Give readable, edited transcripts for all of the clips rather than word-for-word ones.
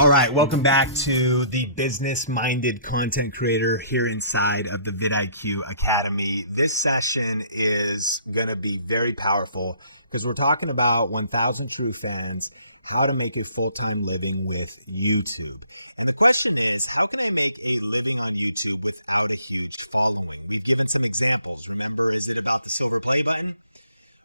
All right, welcome back to the business-minded content creator here inside of the VidIQ Academy. This session is going to be very powerful because we're talking about 1,000 True Fans, how to make a full-time living with YouTube. And the question is, how can I make a living on YouTube without a huge following? We've given some examples. Remember, is it about the silver play button?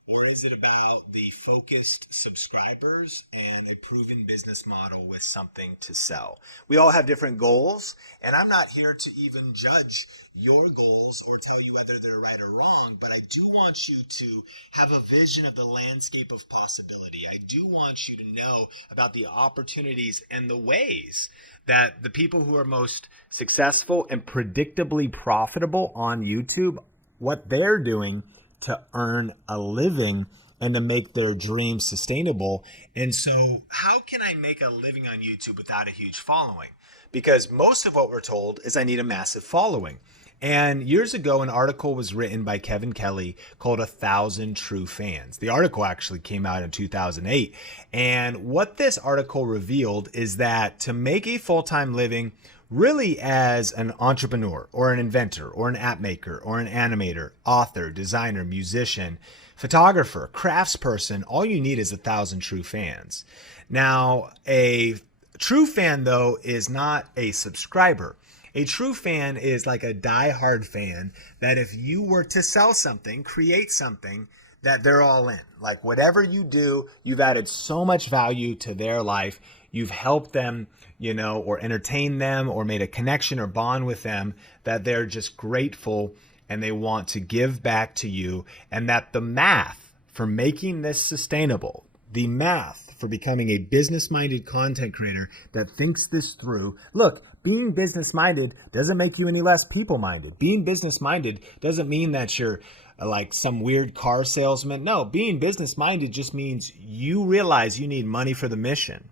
Or is it about the focused subscribers and a proven business model with something to sell? We all have different goals, and I'm not here to even judge your goals or tell you whether they're right or wrong, but I do want you to have a vision of the landscape of possibility. I do want you to know about the opportunities and the ways that the people who are most successful and predictably profitable on YouTube, what they're doing to earn a living and to make their dreams sustainable. And so how can I make a living on YouTube without a huge following? Because most of what we're told is I need a massive following. And years ago, an article was written by Kevin Kelly called 1,000 True Fans. The article actually came out in 2008. And what this article revealed is that to make a full-time living really as an entrepreneur or an inventor or an app maker or an animator, author, designer, musician, photographer, craftsperson, all you need is 1,000 true fans. Now, a true fan, though, is not a subscriber. A true fan is like a die-hard fan that if you were to sell something, create something, that they're all in. Like whatever you do, you've added so much value to their life. You've helped them, or entertained them or made a connection or bond with them that they're just grateful and they want to give back to you. And that the math for making this sustainable, the math for becoming a business-minded content creator that thinks this through. Look, being business-minded doesn't make you any less people-minded. Being business-minded doesn't mean that you're like some weird car salesman. No, being business-minded just means you realize you need money for the mission.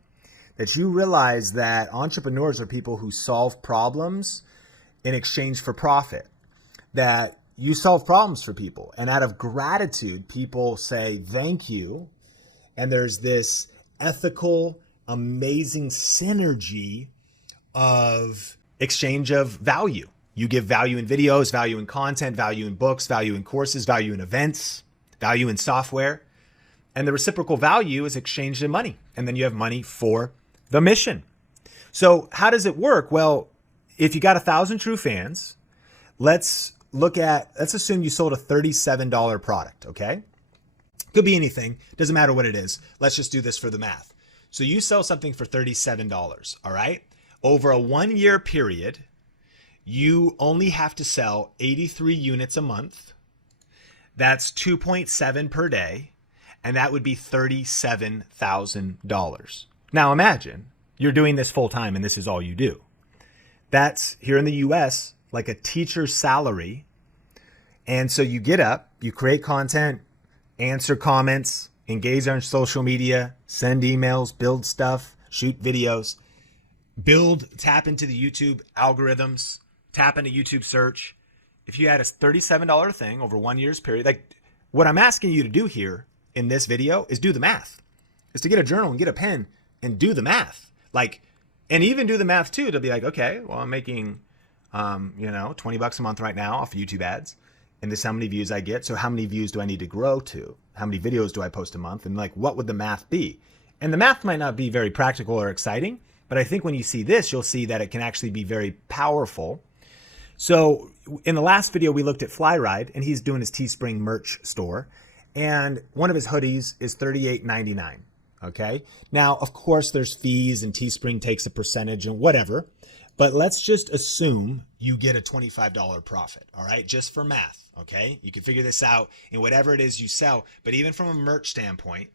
That you realize that entrepreneurs are people who solve problems in exchange for profit. That you solve problems for people. And out of gratitude, people say thank you. And there's this ethical, amazing synergy of exchange of value. You give value in videos, value in content, value in books, value in courses, value in events, value in software. And the reciprocal value is exchanged in money. And then you have money for the mission. So how does it work? Well, if you got 1,000 true fans, let's assume you sold a $37 product, okay? Could be anything, doesn't matter what it is. Let's just do this for the math. So you sell something for $37, all right? Over a 1-year period, you only have to sell 83 units a month. That's 2.7 per day, and that would be $37,000. Now imagine you're doing this full time and this is all you do. That's here in the US like a teacher's salary. And so you get up, you create content, answer comments, engage on social media, send emails, build stuff, shoot videos, tap into the YouTube algorithms, tap into YouTube search. If you had a $37 thing over 1 year's period, like what I'm asking you to do here in this video is do the math. Is to get a journal and get a pen and do the math. And even do the math too, to be like, okay, well, I'm making, $20 a month right now off of YouTube ads. And this is how many views I get. So how many views do I need to grow to? How many videos do I post a month? And what would the math be? And the math might not be very practical or exciting, but I think when you see this, you'll see that it can actually be very powerful. So in the last video, we looked at Flyride, and he's doing his Teespring merch store. And one of his hoodies is $38.99. Okay. Now, of course, there's fees and Teespring takes a percentage and whatever, but let's just assume you get a $25 profit. All right. Just for math. Okay. You can figure this out in whatever it is you sell, but even from a merch standpoint.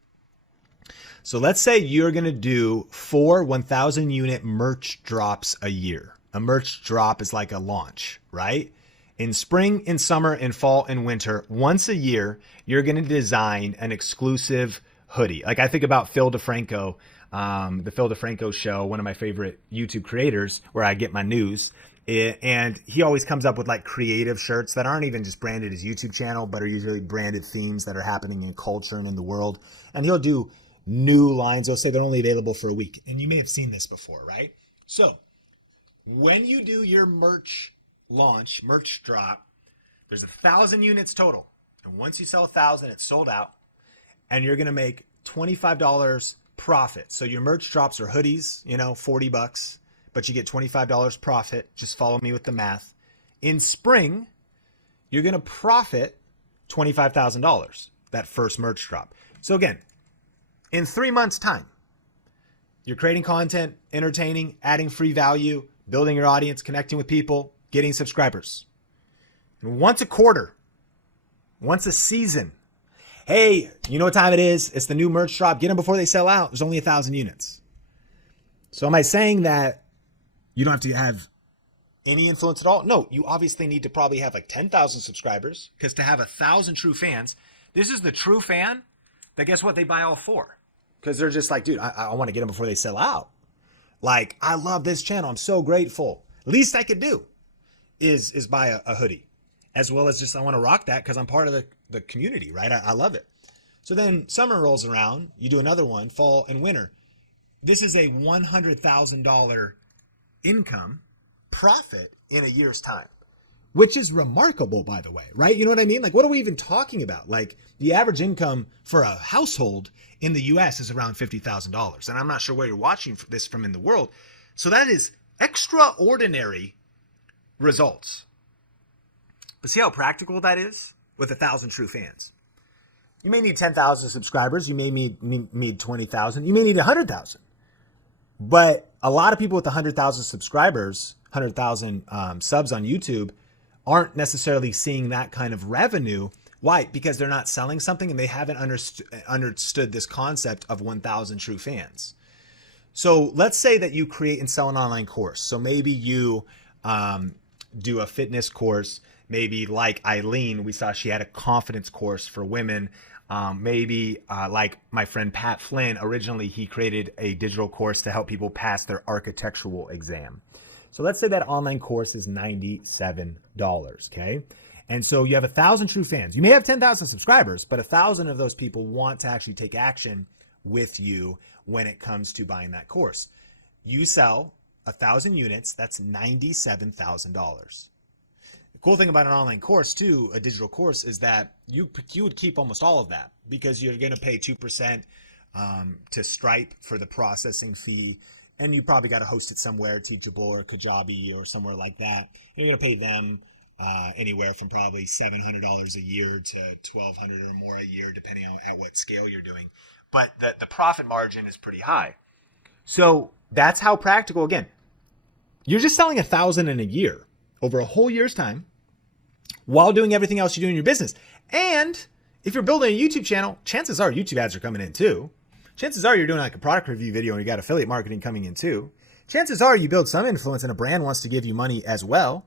So let's say you're going to do 4 1,000 unit merch drops a year. A merch drop is like a launch, right? In spring, in summer, in fall, and winter, once a year, you're going to design an exclusive hoodie. Like I think about Phil DeFranco, the Phil DeFranco show, one of my favorite YouTube creators where I get my news. And he always comes up with like creative shirts that aren't even just branded his YouTube channel, but are usually branded themes that are happening in culture and in the world. And he'll do new lines. They'll say they're only available for a week. And you may have seen this before, right? So when you do your merch launch, merch drop, there's 1,000 units total. And once you sell 1,000, it's sold out. And you're going to make $25 profit. So your merch drops are hoodies, $40, but you get $25 profit. Just follow me with the math. In spring, you're going to profit $25,000, that first merch drop. So again, in 3 months' time, you're creating content, entertaining, adding free value, building your audience, connecting with people, getting subscribers. And once a quarter, once a season, hey, you know what time it is? It's the new merch drop. Get them before they sell out. There's only 1,000 units. So am I saying that you don't have to have any influence at all? No, you obviously need to probably have like 10,000 subscribers, because to have 1,000 true fans, this is the true fan that, guess what, they buy all four. Because they're just like, dude, I want to get them before they sell out. Like, I love this channel. I'm so grateful. Least I could do is buy a hoodie, as well as just I want to rock that because I'm part of the community, right? I love it. So then summer rolls around, you do another one, fall and winter. This is a $100,000 income profit in a year's time, which is remarkable, by the way, right? You know what I mean? Like, what are we even talking about? Like, the average income for a household in the US is around $50,000. And I'm not sure where you're watching this from in the world. So that is extraordinary results. But see how practical that is with 1,000 true fans. You may need 10,000 subscribers. You may need 20,000. You may need 100,000. But a lot of people with 100,000 subscribers, 100,000 subs on YouTube aren't necessarily seeing that kind of revenue. Why? Because they're not selling something and they haven't understood this concept of 1,000 true fans. So let's say that you create and sell an online course. So maybe you do a fitness course. Maybe like Eileen, we saw she had a confidence course for women. Maybe like my friend Pat Flynn, originally he created a digital course to help people pass their architectural exam. So let's say that online course is $97, okay? And so you have 1,000 true fans. You may have 10,000 subscribers, but 1,000 of those people want to actually take action with you when it comes to buying that course. You sell 1,000 units, that's $97,000. The cool thing about an online course too, a digital course, is that you would keep almost all of that because you're going to pay 2% to Stripe for the processing fee. And you probably got to host it somewhere, Teachable or Kajabi or somewhere like that. And you're going to pay them anywhere from probably $700 a year to $1,200 or more a year, depending on at what scale you're doing. But the profit margin is pretty high. So that's how practical, again, you're just selling 1,000 in a year over a whole year's time while doing everything else you do in your business. And if you're building a YouTube channel, chances are YouTube ads are coming in too. Chances are you're doing like a product review video and you got affiliate marketing coming in too. Chances are you build some influence and a brand wants to give you money as well.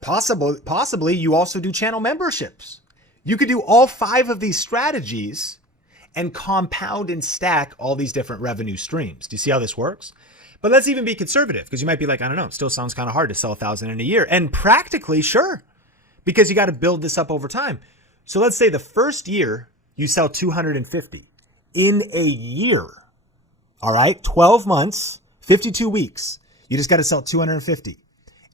Possibly you also do channel memberships. You could do all 5 of these strategies and compound and stack all these different revenue streams. Do you see how this works? But let's even be conservative, because you might be like, I don't know, it still sounds kind of hard to sell 1,000 in a year. And practically, sure, because you got to build this up over time. So let's say the first year you sell 250 in a year. All right, 12 months, 52 weeks. You just got to sell 250.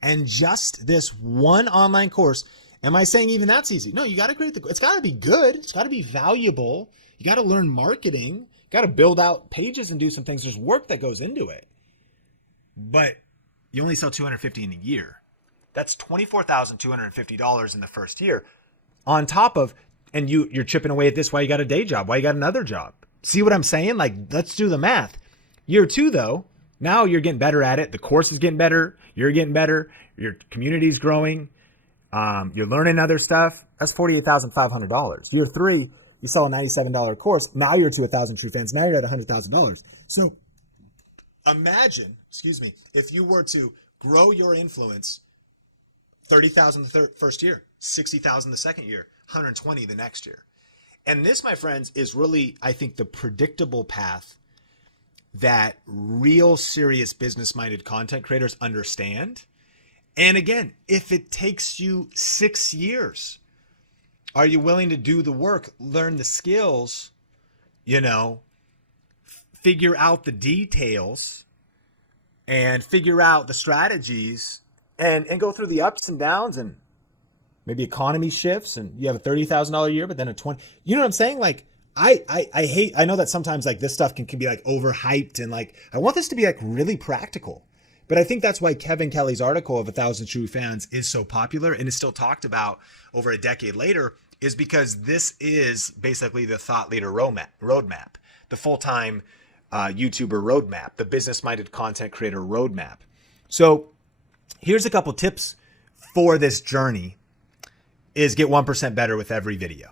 And just this one online course, am I saying even that's easy? No, you got to create it's got to be good. It's got to be valuable. You got to learn marketing. You got to build out pages and do some things. There's work that goes into it. But you only sell 250 in a year. That's $24,250 in the first year. On top of, and you're chipping away at this while you got a day job, while you got another job. See what I'm saying? Like, let's do the math. Year 2, though, now you're getting better at it. The course is getting better. You're getting better. Your community's growing. You're learning other stuff. That's $48,500. Year 3, you sell a $97 course. Now you're to 1,000 true fans. Now you're at $100,000. So imagine, if you were to grow your influence 30,000 the first year, 60,000 the second year, 120 the next year. And this, my friends, is really, I think, the predictable path that real serious business-minded content creators understand. And again, if it takes you 6 years, are you willing to do the work, learn the skills, figure out the details and figure out the strategies and go through the ups and downs, and maybe economy shifts and you have a $30,000 a year, but then a 20, you know what I'm saying? Like I know that sometimes like this stuff can be like overhyped, and like, I want this to be like really practical. But I think that's why Kevin Kelly's article of 1,000 True Fans is so popular and is still talked about over a decade later, is because this is basically the thought leader roadmap, the full-time YouTuber roadmap, the business-minded content creator roadmap. So here's a couple tips for this journey: is get 1% better with every video.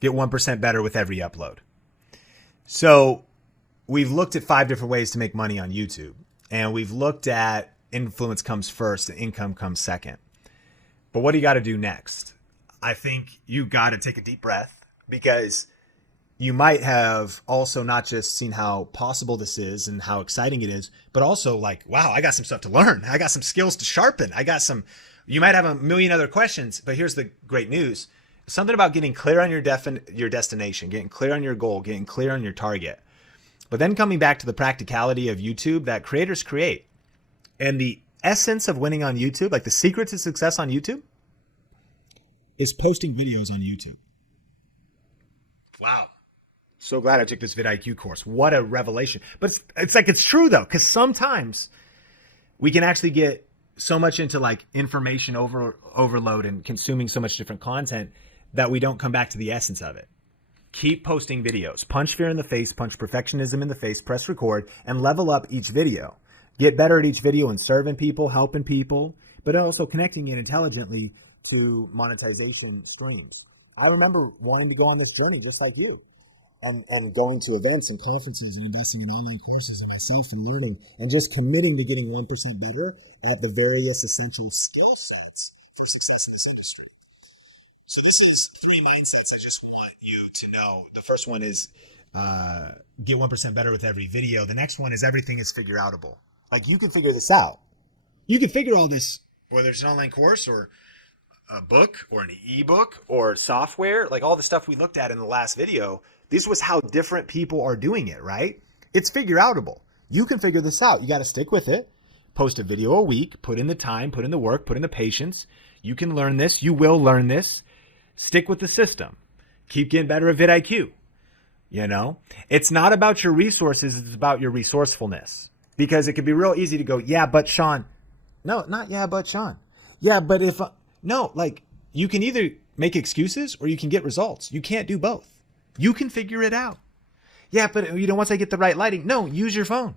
Get 1% better with every upload. So we've looked at 5 different ways to make money on YouTube. And we've looked at influence comes first and income comes second. But what do you got to do next? I think you got to take a deep breath, because you might have also not just seen how possible this is and how exciting it is, but also like, wow, I got some stuff to learn. I got some skills to sharpen. You might have a million other questions, but here's the great news. Something about getting clear on your destination, getting clear on your goal, getting clear on your target. But then coming back to the practicality of YouTube that creators create. And the essence of winning on YouTube, like the secret to success on YouTube, is posting videos on YouTube. Wow. So glad I took this VidIQ course. What a revelation. But it's like, it's true though, because sometimes we can actually get so much into like information overload and consuming so much different content that we don't come back to the essence of it. Keep posting videos. Punch fear in the face, punch perfectionism in the face, press record, and level up each video. Get better at each video and serving people, helping people, but also connecting it intelligently to monetization streams. I remember wanting to go on this journey just like you, and going to events and conferences and investing in online courses and myself and learning and just committing to getting 1% better at the various essential skill sets for success in this industry. So this is 3 mindsets I just want you to know. The first one is get 1% better with every video. The next one is everything is figure outable. Like, you can figure this out. You can figure all this, whether it's an online course or a book or an ebook or software, like all the stuff we looked at in the last video. This was how different people are doing it, right? It's figure outable. You can figure this out. You got to stick with it. Post a video a week, put in the time, put in the work, put in the patience. You can learn this. You will learn this. Stick with the system. Keep getting better at VidIQ. You know, it's not about your resources. It's about your resourcefulness, because it could be real easy to go, yeah, but Sean. No, not yeah, but Sean. Yeah, but if, no, like, you can either make excuses or you can get results. You can't do both. You can figure it out. Yeah, but once I get the right lighting, no, use your phone.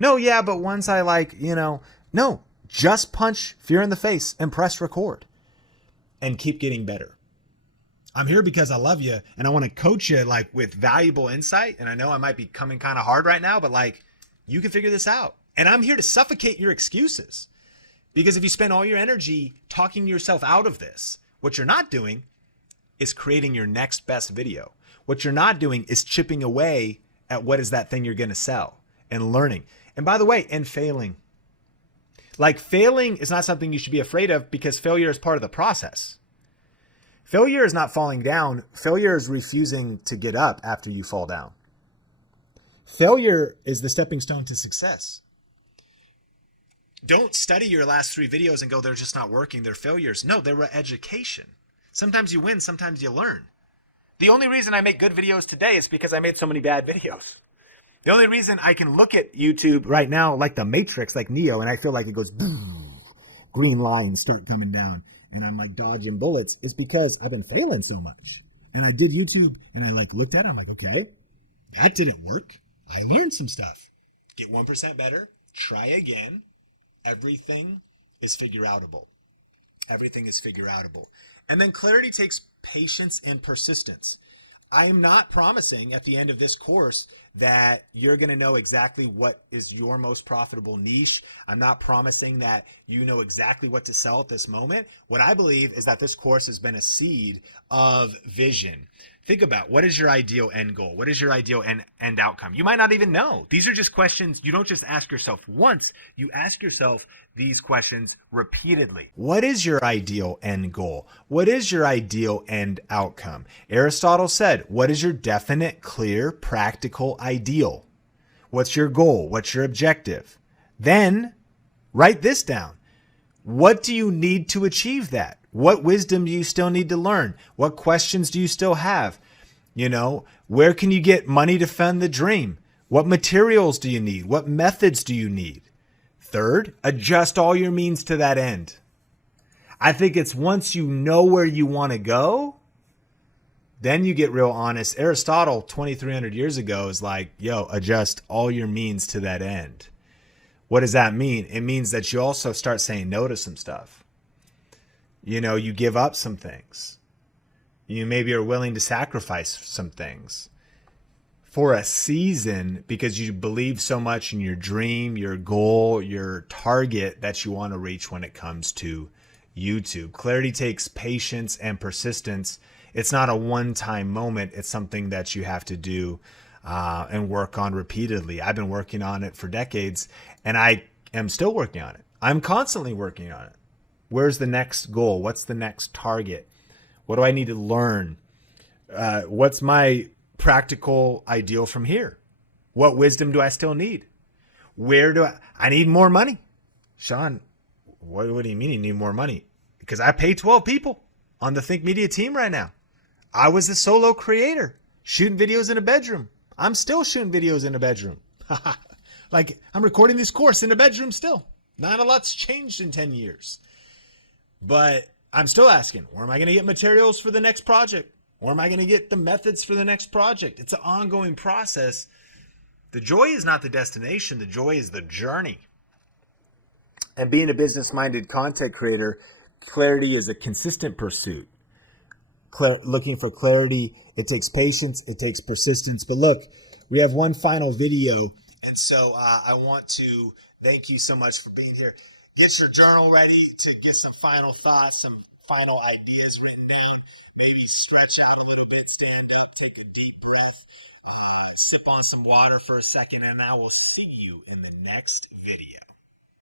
No, yeah, but once I no, just punch fear in the face and press record and keep getting better. I'm here because I love you and I want to coach you like with valuable insight. And I know I might be coming kind of hard right now, but like, you can figure this out. And I'm here to suffocate your excuses, because if you spend all your energy talking yourself out of this, what you're not doing is creating your next best video. What you're not doing is chipping away at what is that thing you're going to sell and learning. And by the way, and failing. Like, failing is not something you should be afraid of, because failure is part of the process. Failure is not falling down. Failure is refusing to get up after you fall down. Failure is the stepping stone to success. Don't study your last 3 videos and go, they're just not working, they're failures. No, they were education. Sometimes you win, sometimes you learn. The only reason I make good videos today is because I made so many bad videos. The only reason I can look at YouTube right now like the Matrix, like Neo, and I feel like it goes boom, green lines start coming down, and I'm like dodging bullets, is because I've been failing so much. And I did YouTube and I like looked at it, I'm like, okay, that didn't work. I learned some stuff. Get 1% better, try again. Everything is figure outable. Everything is figure outable. And then clarity takes patience and persistence. I am not promising at the end of this course that you're going to know exactly what is your most profitable niche. I'm not promising that you know exactly what to sell at this moment. What I believe is that this course has been a seed of vision. Think about, what is your ideal end goal? What is your ideal end outcome? You might not even know. These are just questions you don't just ask yourself once. You ask yourself these questions repeatedly. What is your ideal end goal? What is your ideal end outcome? Aristotle said, what is your definite, clear, practical ideal? What's your goal? What's your objective? Then write this down. What do you need to achieve that? What wisdom do you still need to learn? What questions do you still have? Where can you get money to fund the dream? What materials do you need? What methods do you need? Third, adjust all your means to that end. I think it's once you know where you want to go, then you get real honest. Aristotle, 2,300 years ago, is like, adjust all your means to that end. What does that mean? It means that you also start saying no to some stuff. You give up some things. You maybe are willing to sacrifice some things for a season because you believe so much in your dream, your goal, your target that you want to reach when it comes to YouTube. Clarity takes patience and persistence. It's not a one-time moment. It's something that you have to do and work on repeatedly. I've been working on it for decades, and I am still working on it. I'm constantly working on it. Where's the next goal? What's the next target? What do I need to learn? What's my practical ideal from here? What wisdom do I still need? Where do I need more money? Sean, what do you mean you need more money? Because I pay 12 people on the Think Media team right now. I was a solo creator shooting videos in a bedroom. I'm still shooting videos in a bedroom. Like I'm recording this course in a bedroom still. Not a lot's changed in 10 years. But I'm still asking, where am I going to get materials for the next project? Where am I going to get the methods for the next project? It's an ongoing process. The joy is not the destination. The joy is the journey. And being a business-minded content creator, clarity is a consistent pursuit. Looking for clarity, it takes patience, it takes persistence. But look, we have one final video. And so I want to thank you so much for being here. Get your journal ready to get some final thoughts, some final ideas written down. Maybe stretch out a little bit, stand up, take a deep breath, sip on some water for a second, and I will see you in the next video.